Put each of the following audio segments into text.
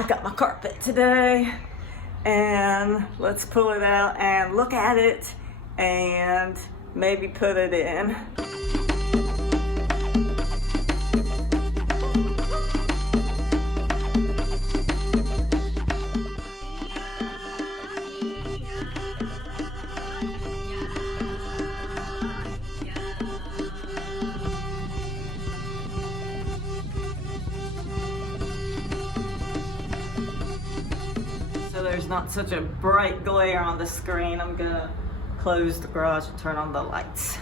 I got my carpet today, and let's pull it out and look at it and maybe put it in. So there's not such a bright glare on the screen, I'm gonna close the garage and turn on the lights.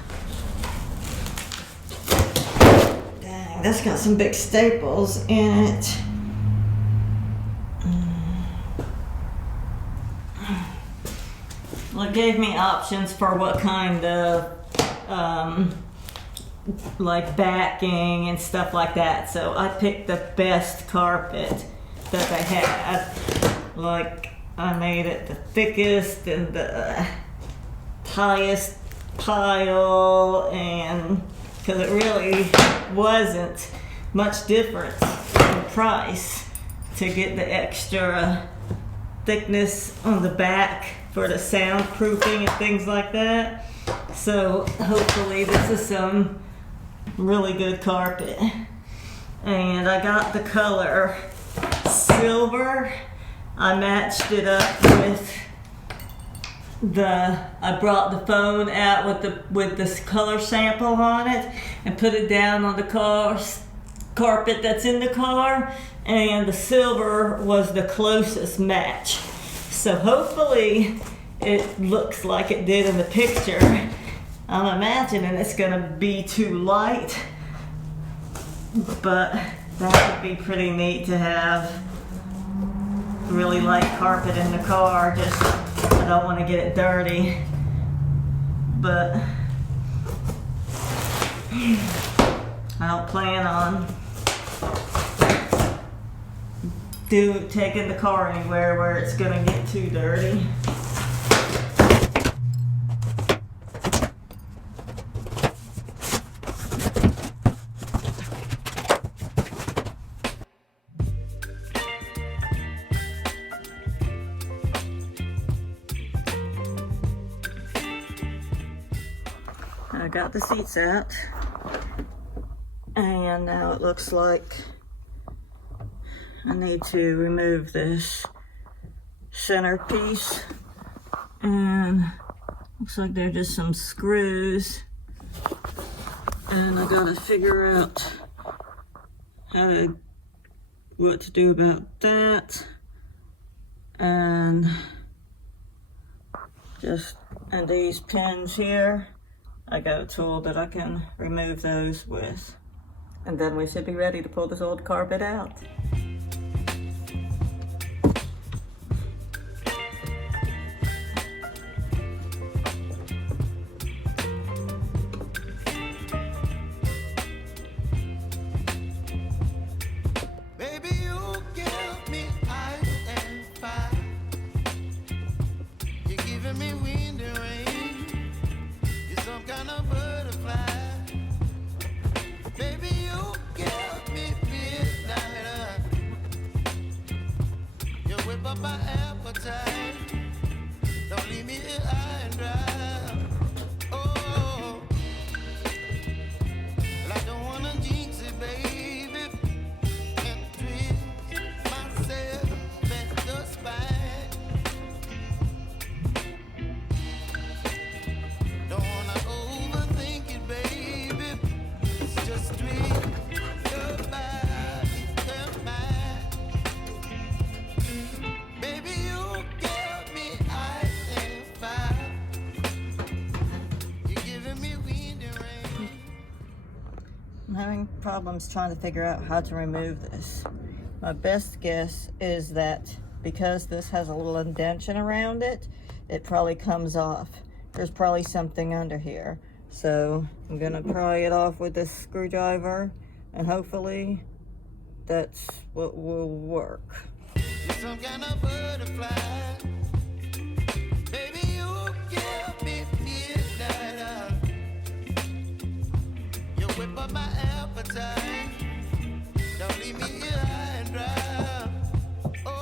Dang, that's got some big staples in it. Well, it gave me options for what kind of like backing and stuff like that. So I picked the best carpet that they had. Like, I made it the thickest and the highest pile, and because it really wasn't much difference in price to get the extra thickness on the back for the soundproofing and things like that. So hopefully this is some really good carpet. And I got the color silver. I matched it up with I brought the phone out with this color sample on it and put it down on the carpet that's in the car, and the silver was the closest match. So hopefully it looks like it did in the picture. I'm imagining it's gonna be too light, but that would be pretty neat to have really light carpet in the car. Just, I don't want to get it dirty, but I don't plan on taking the car anywhere where it's gonna get too dirty. I got the seats out, and now it looks like I need to remove this centerpiece, and looks like they're just some screws, and I gotta figure out what to do about that, and these pins here, I got a tool that I can remove those with. And then we should be ready to pull this old carpet out. I'm having problems trying to figure out how to remove this. My best guess is that because this has a little indentation around it, it probably comes off. There's probably something under here. So I'm gonna pry it off with this screwdriver, and hopefully that's what will work. Some kind of butterfly. Baby, you give me midnight. You whip up my appetite. Don't leave me here high and dry. Oh.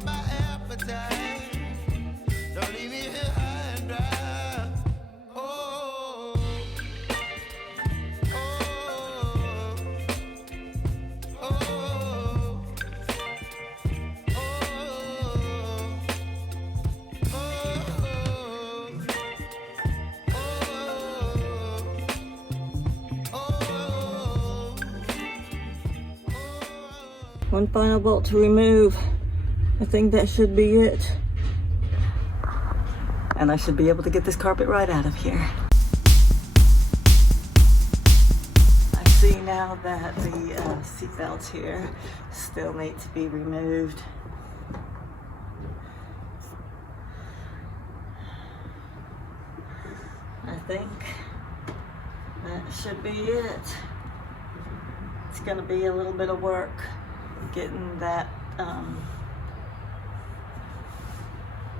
up my appetite. Don't leave me here high and dry. Oh, oh, oh, oh, One final bolt to remove. I think that should be it. And I should be able to get this carpet right out of here. I see now that the seat belts here still need to be removed. I think that should be it. It's gonna be a little bit of work getting that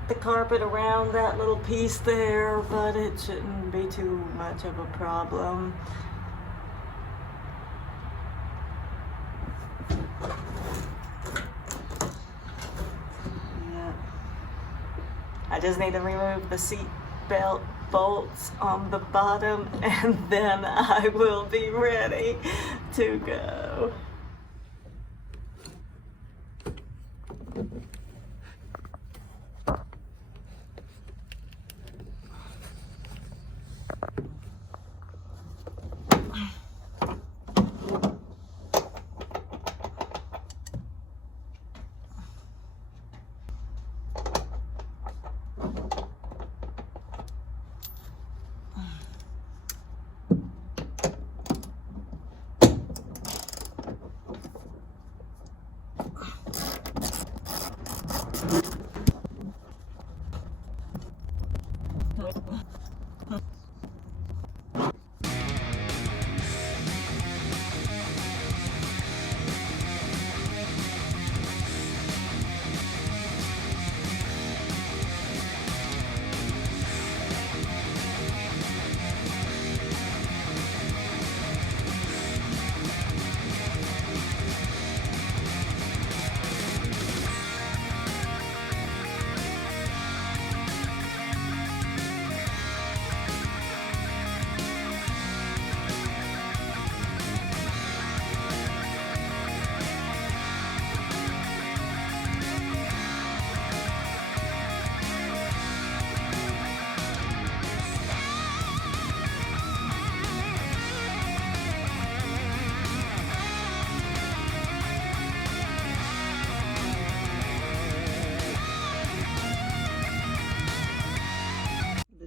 the carpet around that little piece there, but it shouldn't be too much of a problem. Yeah. I just need to remove the seat belt bolts on the bottom, and then I will be ready to go.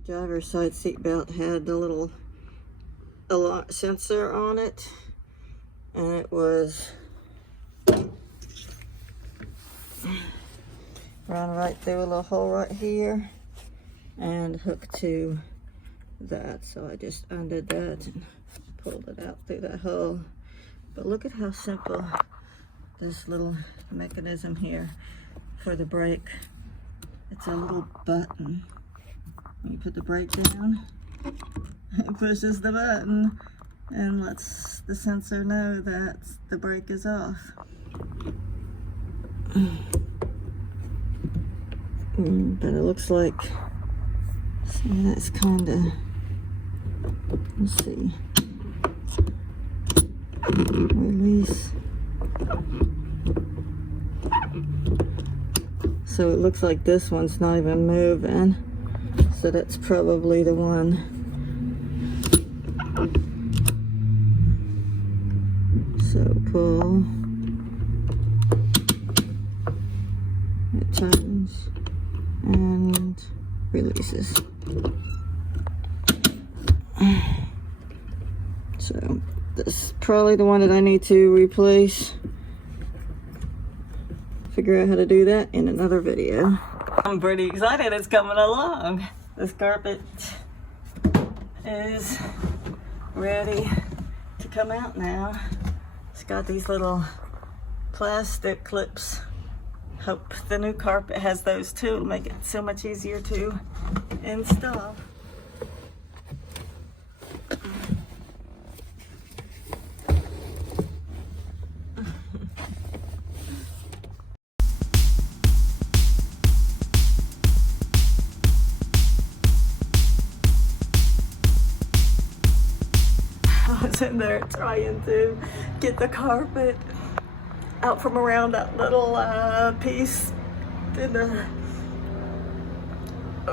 Driver's side seat belt had the little alarm sensor on it, and it was run right through a little hole right here and hooked to that. So I just undid that and pulled it out through that hole. But look at how simple this little mechanism here for the brake. It's a little button. You put the brake down, it pushes the button and lets the sensor know that the brake is off. But it looks like, see, that's kind of, let's see, release. So it looks like this one's not even moving. So that's probably the one. So pull. It tightens and releases. So this is probably the one that I need to replace. Figure out how to do that in another video. I'm pretty excited it's coming along. This carpet is ready to come out now. It's got these little plastic clips. Hope the new carpet has those too. It'll make it so much easier to install. sitting there trying to get the carpet out from around that little piece in the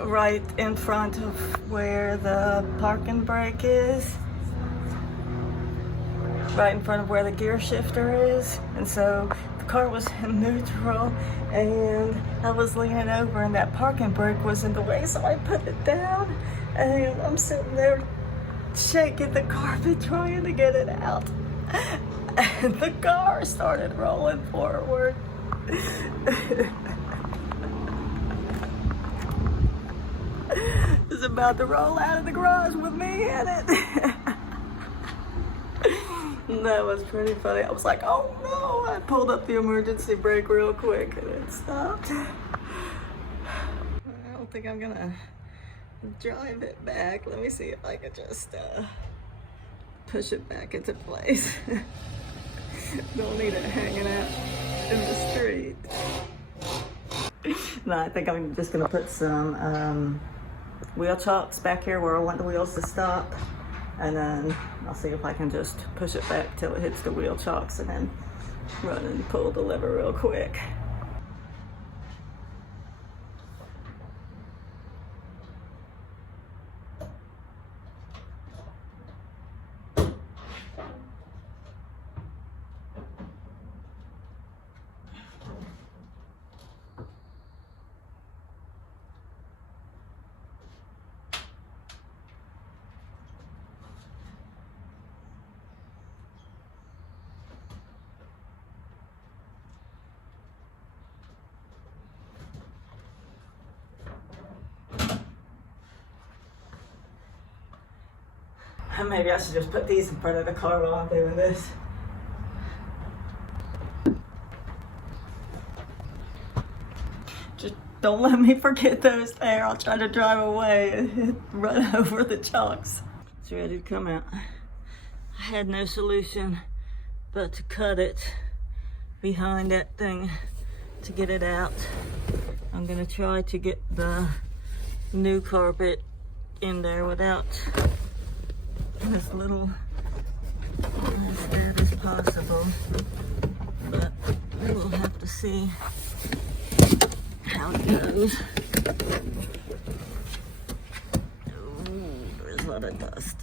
right in front of where the parking brake is, right in front of where the gear shifter is. And so the car was in neutral and I was leaning over and that parking brake was in the way, so I put it down and I'm sitting there shaking the carpet trying to get it out, and the car started rolling forward. It's about to roll out of the garage with me in it. That was pretty funny. I was like, oh no. I pulled up the emergency brake real quick and it stopped. I don't think I'm gonna drive it back. Let me see if I can just push it back into place. Don't need it hanging out in the street. No, I think I'm just gonna put some wheel chocks back here where I want the wheels to stop, and then I'll see if I can just push it back till it hits the wheel chocks and then run and pull the lever real quick. Maybe I should just put these in front of the car while I'm doing this. Just don't let me forget those there. I'll try to drive away and run over the chocks. It's ready to come out. I had no solution but to cut it behind that thing to get it out. I'm gonna try to get the new carpet in there without as little as that as possible, but we'll have to see how it goes. Ooh, there's a lot of dust.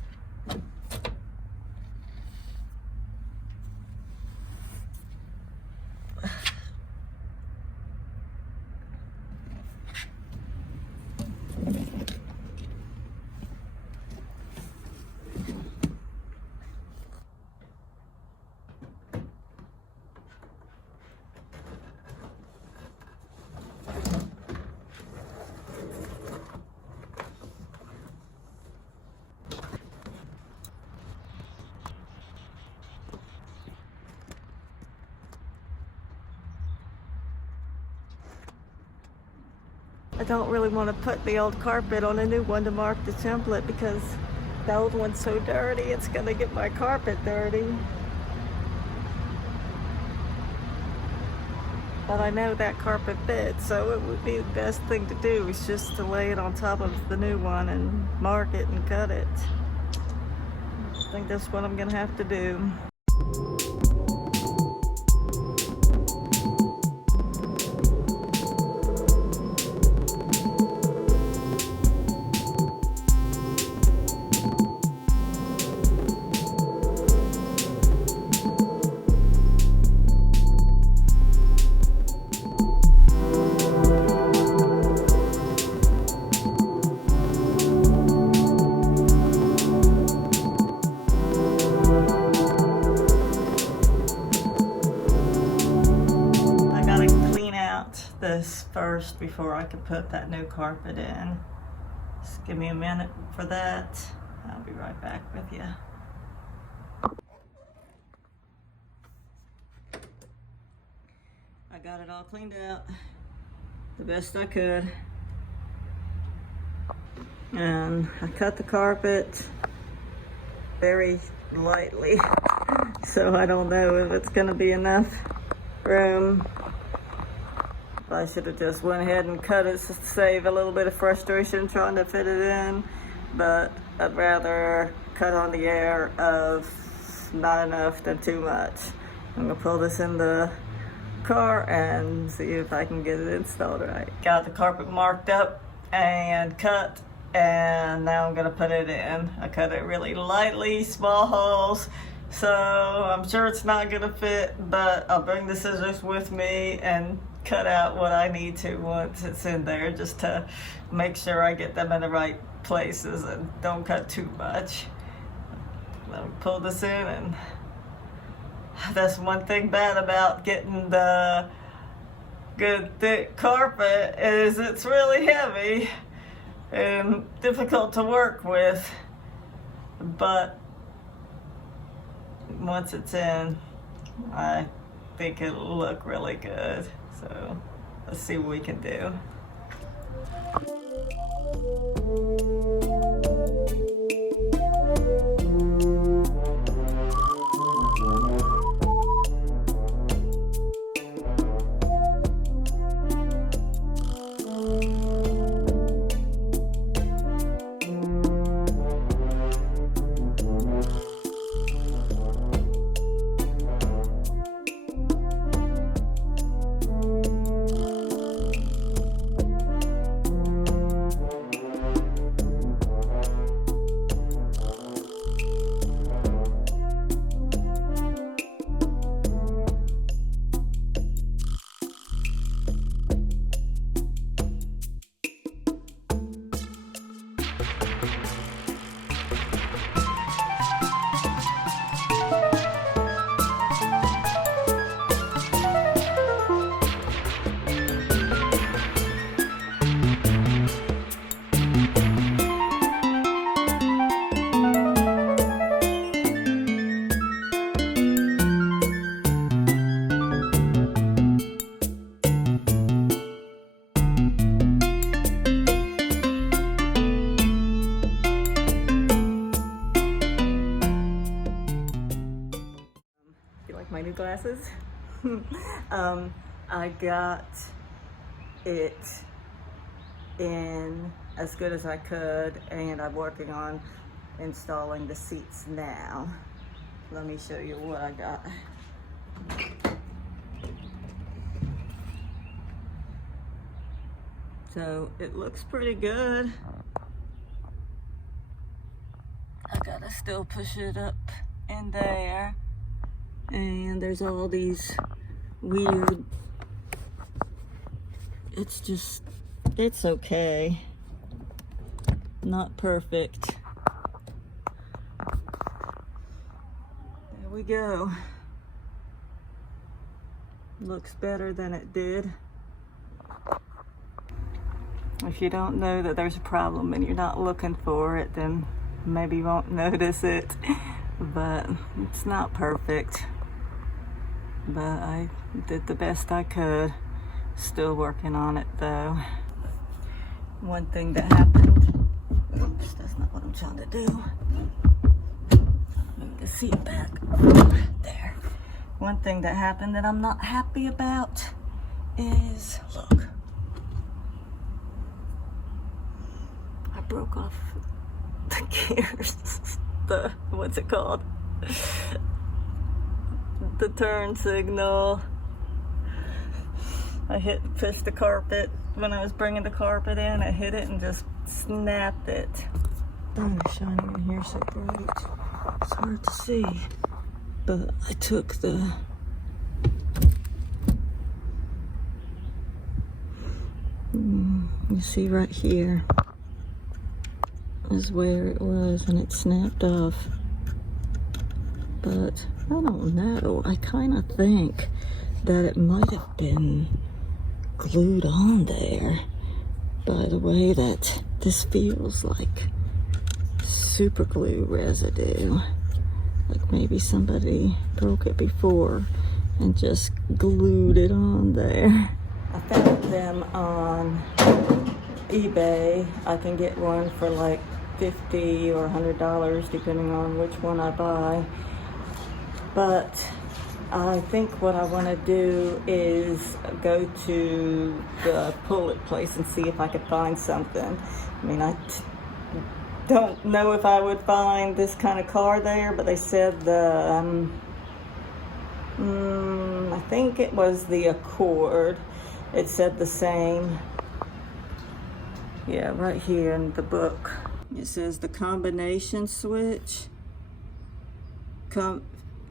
I don't really want to put the old carpet on a new one to mark the template because the old one's so dirty, it's going to get my carpet dirty. But I know that carpet fits, so it would be the best thing to do is just to lay it on top of the new one and mark it and cut it. I think that's what I'm going to have to do. This first before I can put that new carpet in. Just give me a minute for that. I'll be right back with you. I got it all cleaned out the best I could. And I cut the carpet very lightly. So I don't know if it's gonna be enough room. I should have just went ahead and cut it to save a little bit of frustration trying to fit it in, but I'd rather cut on the air of it's not enough, then too much. I'm gonna pull this in the car and see if I can get it installed right. Got the carpet marked up and cut, and now I'm gonna put it in. I cut it really lightly, small holes, so I'm sure it's not gonna fit, but I'll bring the scissors with me and cut out what I need to once it's in there, just to make sure I get them in the right places and don't cut too much. I'll pull this in, and that's one thing bad about getting the good thick carpet is it's really heavy and difficult to work with, but once it's in, I think it'll look really good. So let's see what we can do. My new glasses. I got it in as good as I could, and I'm working on installing the seats now. Let me show you what I got. So it looks pretty good. I gotta still push it up in there. And there's all these weird, it's okay. Not perfect. There we go. Looks better than it did. If you don't know that there's a problem and you're not looking for it, then maybe you won't notice it. But it's not perfect. But I did the best I could. Still working on it though. One thing that happened, oops, that's not what I'm trying to do. Move the seat back. There. One thing that happened that I'm not happy about is, look. I broke off the gears. What's it called? The turn signal. I pushed the carpet when I was bringing the carpet in. I hit it and just snapped it. Sun is shining in here so bright. It's hard to see. But I took the you see right here is where it was, and it snapped off. But I don't know. I kind of think that it might have been glued on there by the way that this feels like super glue residue. Like maybe somebody broke it before and just glued it on there. I found them on eBay. I can get one for like $50 or $100 depending on which one I buy. But I think what I want to do is go to the pull-it place and see if I could find something. I mean, I don't know if I would find this kind of car there, but they said the, I think it was the Accord. It said the same. Yeah, right here in the book. It says the combination switch.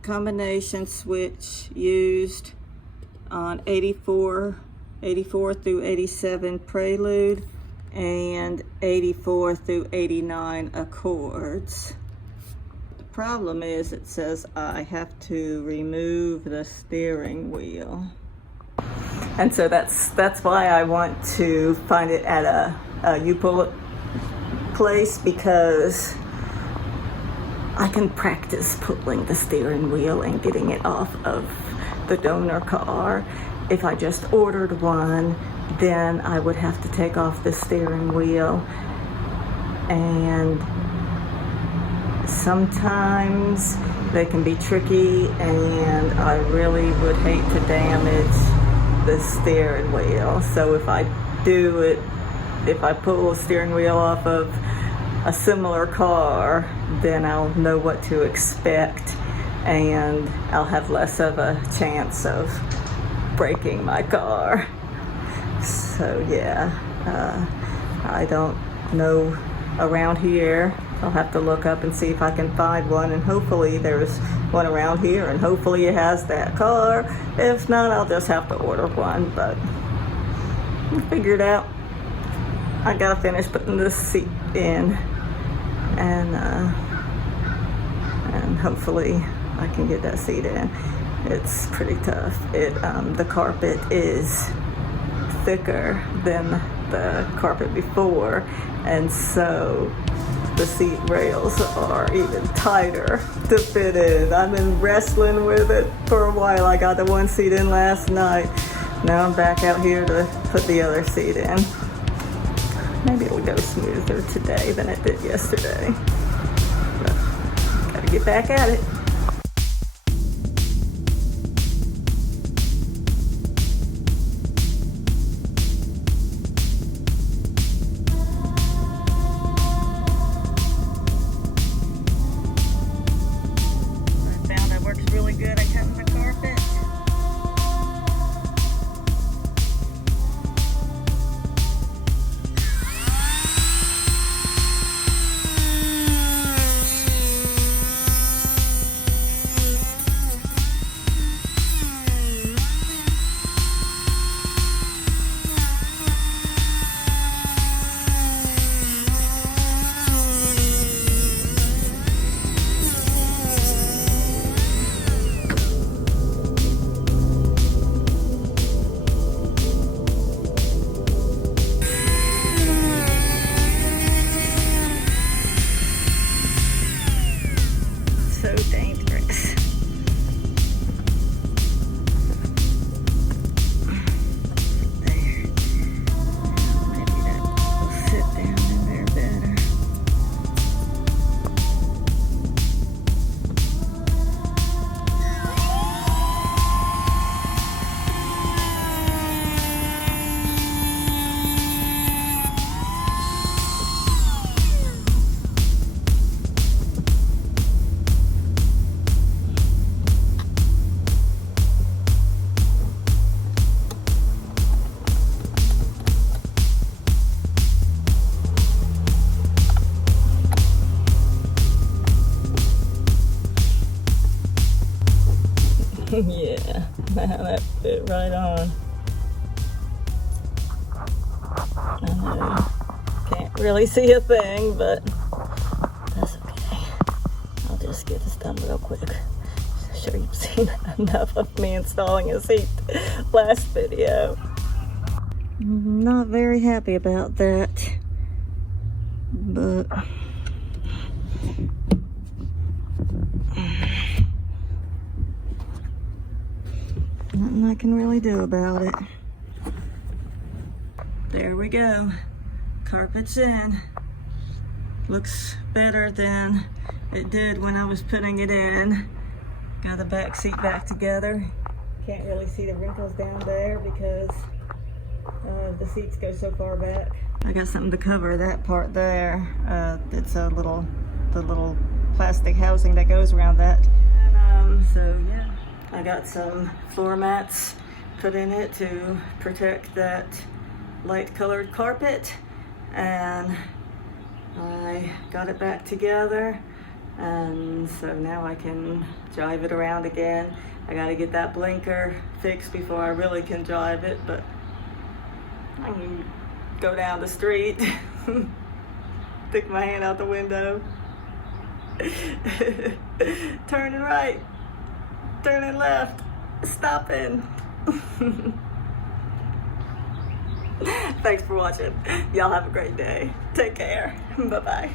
Combination switch used on 84 through 87 Prelude and 84 through 89 Accords. The problem is it says I have to remove the steering wheel. And so that's why I want to find it at a U-Pull place, because I can practice pulling the steering wheel and getting it off of the donor car. If I just ordered one, then I would have to take off the steering wheel, and sometimes they can be tricky, and I really would hate to damage the steering wheel. So if I do it, if I pull a steering wheel off of a similar car, then I'll know what to expect, and I'll have less of a chance of breaking my car. So yeah, I don't know around here. I'll have to look up and see if I can find one, and hopefully there's one around here, and hopefully it has that car. If not, I'll just have to order one, but we'll figure it out. I gotta finish putting this seat in, and hopefully I can get that seat in. It's pretty tough. The carpet is thicker than the carpet before, and so the seat rails are even tighter to fit in. I've been wrestling with it for a while. I got the one seat in last night. Now I'm back out here to put the other seat in. Maybe it'll go smoother today than it did yesterday. But gotta get back at it. Really good at cutting the carpet. Yeah, that fit right on. I know, can't really see a thing, but that's okay. I'll just get this done real quick. I'm sure you've seen enough of me installing a seat last video. I'm not very happy about that, but nothing I can really do about it. There we go. Carpet's in. Looks better than it did when I was putting it in. Got the back seat back together. Can't really see the wrinkles down there because the seats go so far back. I got something to cover that part there. It's the little plastic housing that goes around that. And so yeah, I got some floor mats put in it to protect that light colored carpet, and I got it back together, and so now I can drive it around again. I gotta get that blinker fixed before I really can drive it, but I can go down the street, stick my hand out the window, turning right, turning left, stopping. Thanks for watching. Y'all have a great day. Take care. Bye-bye.